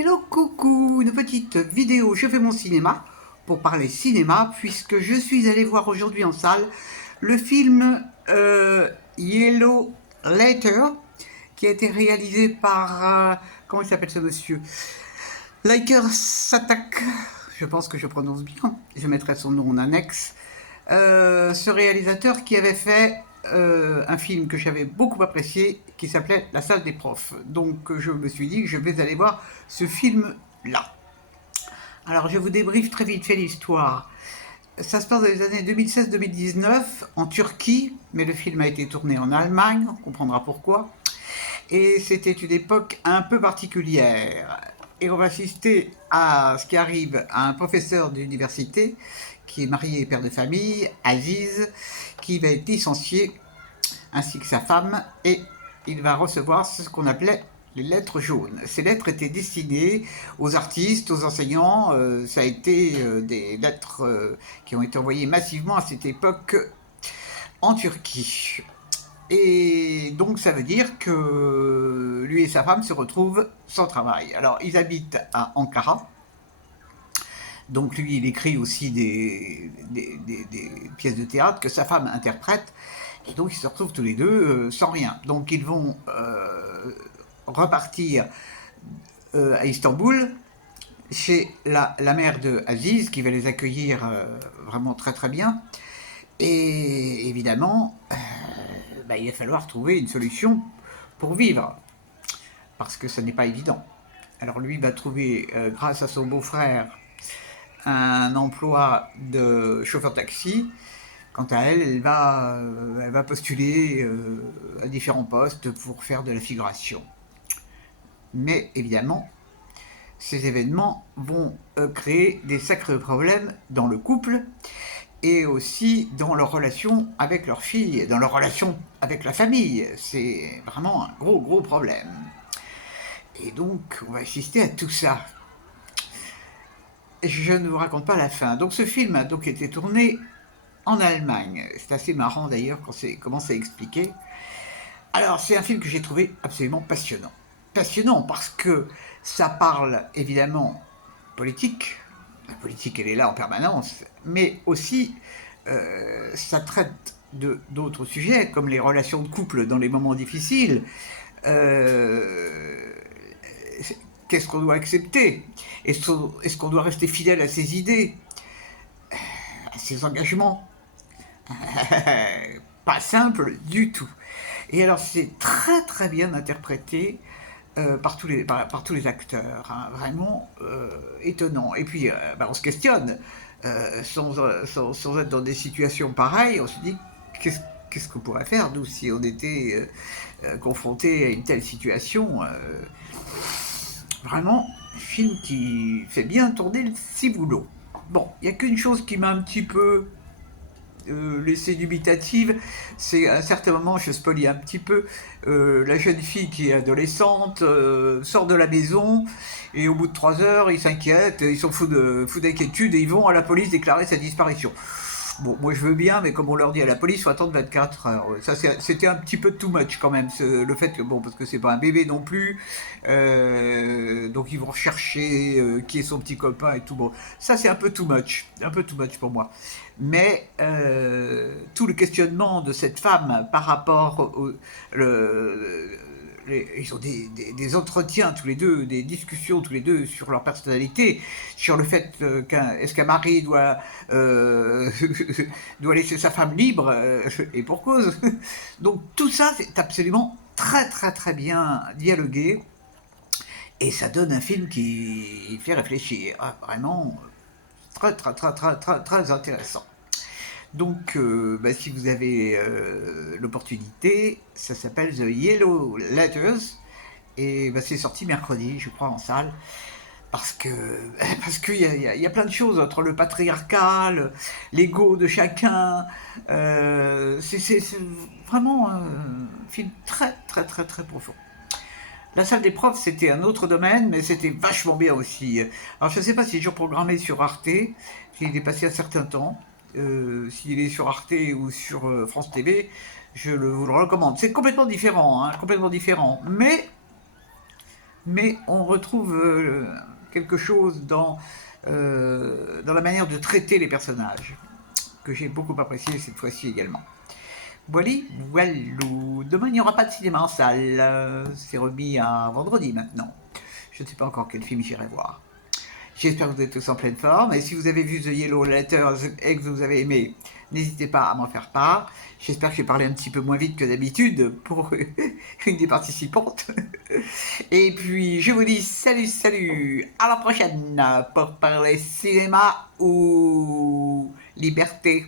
Hello, coucou, une petite vidéo, je fais mon cinéma, pour parler cinéma, puisque je suis allé voir aujourd'hui en salle le film Yellow Letter, qui a été réalisé par, comment il s'appelle ce monsieur, Liker Satak, je pense que je prononce bien, je mettrai son nom en annexe. Ce réalisateur qui avait fait un film que j'avais beaucoup apprécié, qui s'appelait La salle des profs. Donc je me suis dit que je vais aller voir ce film-là. Alors je vous débriefe très vite fait l'histoire. Ça se passe dans les années 2016-2019 en Turquie, mais le film a été tourné en Allemagne, on comprendra pourquoi. Et c'était une époque un peu particulière. Et on va assister à ce qui arrive à un professeur d'université qui est marié et père de famille, Aziz, qui va être licencié, ainsi que sa femme, et il va recevoir ce qu'on appelait les lettres jaunes. Ces lettres étaient destinées aux artistes, aux enseignants. Ça a été des lettres qui ont été envoyées massivement à cette époque en Turquie. Et donc ça veut dire que lui et sa femme se retrouvent sans travail. Alors ils habitent à Ankara. Donc lui, il écrit aussi des pièces de théâtre que sa femme interprète. Et donc ils se retrouvent tous les deux sans rien. Donc ils vont repartir à Istanbul chez la mère de Aziz qui va les accueillir vraiment très très bien. Et évidemment, il va falloir trouver une solution pour vivre, parce que ce n'est pas évident. Alors lui va trouver, grâce à son beau-frère, un emploi de chauffeur taxi. Quant à elle, elle va postuler à différents postes pour faire de la figuration. Mais évidemment, ces événements vont créer des sacrés problèmes dans le couple et aussi dans leur relation avec leur fille, dans leur relation avec la famille. C'est vraiment un gros problème. Et donc, on va assister à tout ça. Je ne vous raconte pas la fin. Donc ce film a donc été tourné en Allemagne. C'est assez marrant d'ailleurs quand c'est comment c'est expliqué. Alors c'est un film que j'ai trouvé absolument passionnant. Passionnant parce que ça parle évidemment politique. La politique elle est là en permanence, mais aussi ça traite d'autres sujets comme les relations de couple dans les moments difficiles. Euh, Qu'est-ce qu'on doit accepter? Est-ce qu'on doit rester fidèle à ses idées, à ses engagements? Pas simple du tout. Et alors c'est très bien interprété par tous les acteurs, hein, vraiment étonnant. Et puis on se questionne, sans être dans des situations pareilles, on se dit qu'est-ce qu'on pourrait faire nous si on était confronté à une telle situation. Vraiment, film qui fait bien tourner le ciboulot. Bon, il n'y a qu'une chose qui m'a un petit peu laissé dubitative, c'est à un certain moment, je spoilie un petit peu, la jeune fille qui est adolescente sort de la maison et au bout de 3 heures, ils s'inquiètent, ils sont fous d'inquiétude et ils vont à la police déclarer sa disparition. Bon, moi je veux bien, mais comme on leur dit à la police, il faut attendre 24 heures. Ça, c'était un petit peu too much quand même, le fait que, bon, parce que c'est pas un bébé non plus, donc ils vont rechercher qui est son petit copain et tout. Bon, ça c'est un peu too much pour moi. Mais tout le questionnement de cette femme par rapport ils ont des entretiens tous les deux, des discussions tous les deux sur leur personnalité, sur le fait est-ce qu'un mari euh, doit laisser sa femme libre, et pour cause. Donc tout ça, c'est absolument très bien dialogué, et ça donne un film qui fait réfléchir. Ah, vraiment très intéressant. Donc, si vous avez l'opportunité, ça s'appelle The Yellow Letters et c'est sorti mercredi, je crois, en salle. Parce que parce qu'il y a plein de choses entre le patriarcat, l'ego de chacun. C'est vraiment un film très profond. La salle des profs, c'était un autre domaine, mais c'était vachement bien aussi. Alors, je ne sais pas s'il est toujours programmé sur Arte, s'il est passé un certain temps. S'il est sur Arte ou sur France TV, vous le recommande. C'est complètement différent, hein, complètement différent. Mais mais on retrouve quelque chose dans la manière de traiter les personnages, que j'ai beaucoup apprécié cette fois-ci également. Voilà, voilà. Demain, il n'y aura pas de cinéma en salle. C'est remis à vendredi maintenant. Je ne sais pas encore quel film j'irai voir. J'espère que vous êtes tous en pleine forme. Et si vous avez vu The Yellow Letters et que vous avez aimé, n'hésitez pas à m'en faire part. J'espère que j'ai parlé un petit peu moins vite que d'habitude pour une des participantes. Et puis, je vous dis salut, salut. À la prochaine pour parler cinéma ou liberté.